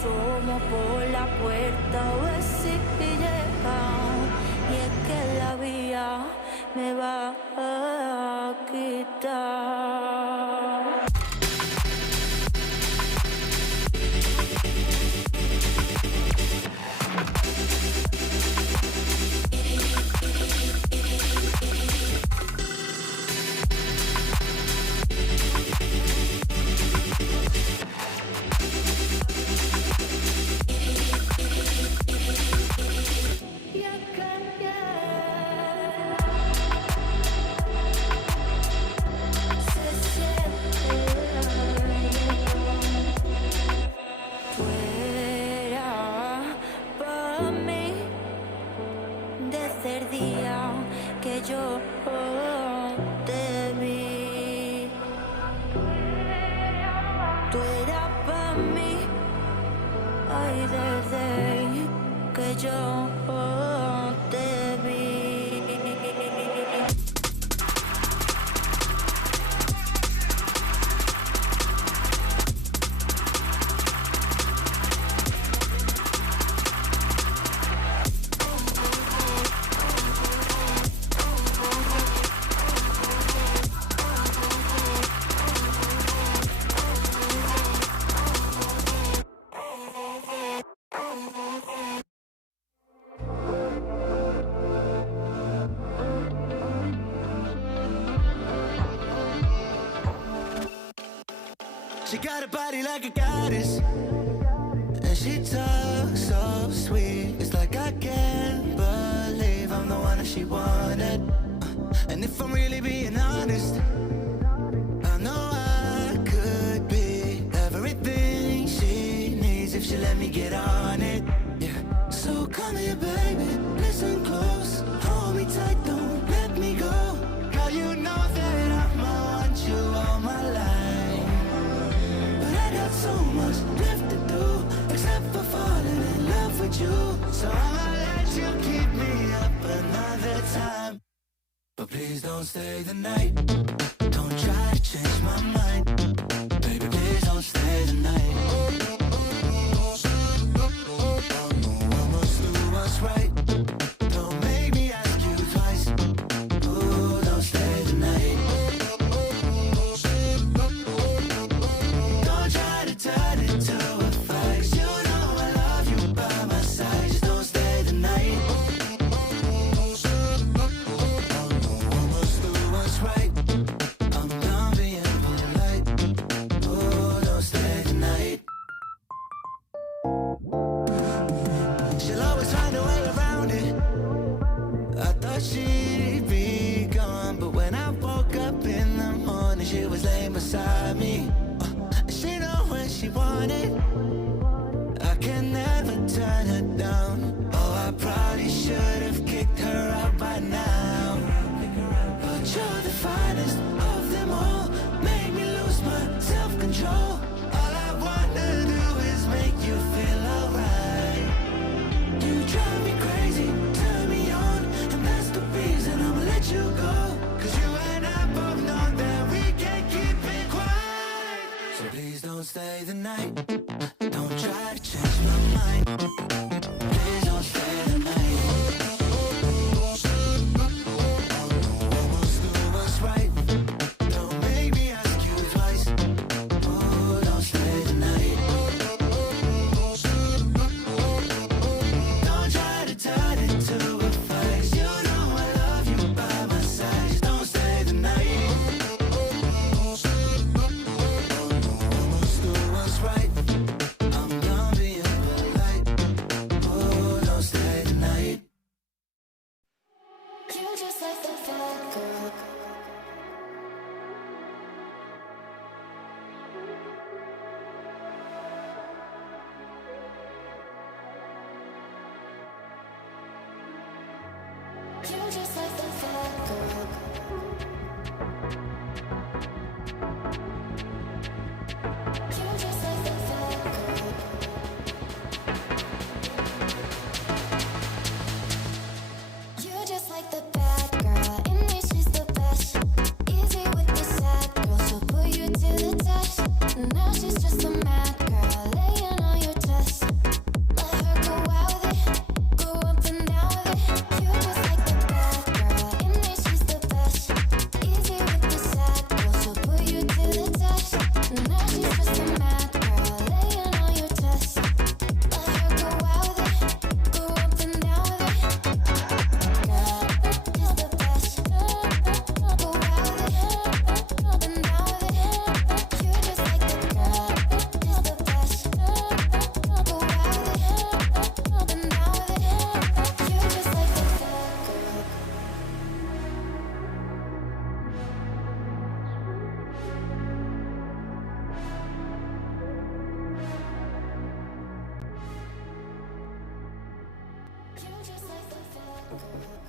asomo por la puerta a ver si llega. Y es que la vía me va a quitar. Yo te vi, tú eras para mí, ay, desde que yo te vi. She got a body like a goddess, and she talks so sweet. It's like I can't believe I'm the one that she wanted. And if I'm really being honest, I know I could be everything she needs if she let me get on it. Yeah. So come here, baby, listen close, hold me tight, don't let me go. Girl, you know that I'ma want you all my life. So much left to do, except for falling in love with you. So I'ma let you keep me up another time, but please don't stay the night. Don't try to change my mind, baby, please don't stay the night. I must do what's right. Don't make me ask you twice. Ooh, don't stay the night. Turn it to a fight. You know I love you by my side. Just don't stay the night. I must do what's right. I'm done being polite. Oh, don't stay the night. She'll always find a way around it. I thought she'd be gone, but when I woke up in the morning, she was laying beside me. She wanted, I can never turn her down. Oh, I probably should have kicked her out by now, but you're the finest of them all. Make me lose my self-control. All I wanna do is make you feel alright. You drive me crazy, turn me on, and that's the reason I'ma let you go. Cause you and I both know that we can't keep it quiet. So please don't stay the night. Don't try to change my mind. Please don't stay the night. I must do what's right. Don't make me ask you twice. Oh, don't stay the night. Don't try to turn it to a fight. You know I love you by my side. Just don't stay the night. Right. I'm done being polite. Oh, don't stay the night. You just like the bad girl. You just like the bad girl. You just like the bad girl. You just like the bad girl. In me, she's the best. Easy with the sad girl, so put you to the test. Now she's just a mad girl, laying on your chest. Oh,